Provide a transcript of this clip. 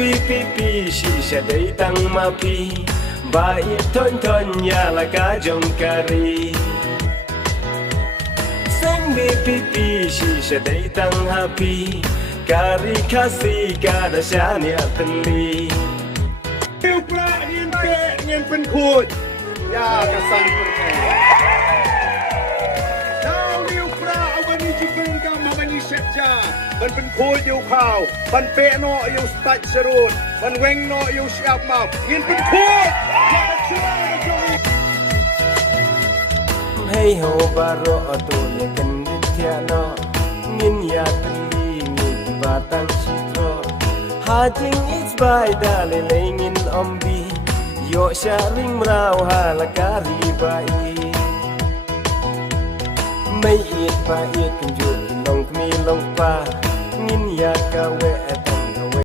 wi pi pi shi sha dei tang ma pi ba i thon thon ya la ka jong kari sing wi pi pi shi sha dei tang ha pi kari kasi ka da sha ni aten li Liu pra yin pe yin pen khut ya ka san per ke Now liu pra awani jipeng ka mabani setja ban pen khut yu khao ban pe no yu stat serut ban weng no yu siap ma yin pen khut ya ka chua ka choi hey ho baro to le kan ni thia no nin ya ten li ni ba tang chi tro ha jing is by da le in ombi yo sha ring rao ha la ka ri bai mai it pa it kun ju long mi long pa nin ya ka we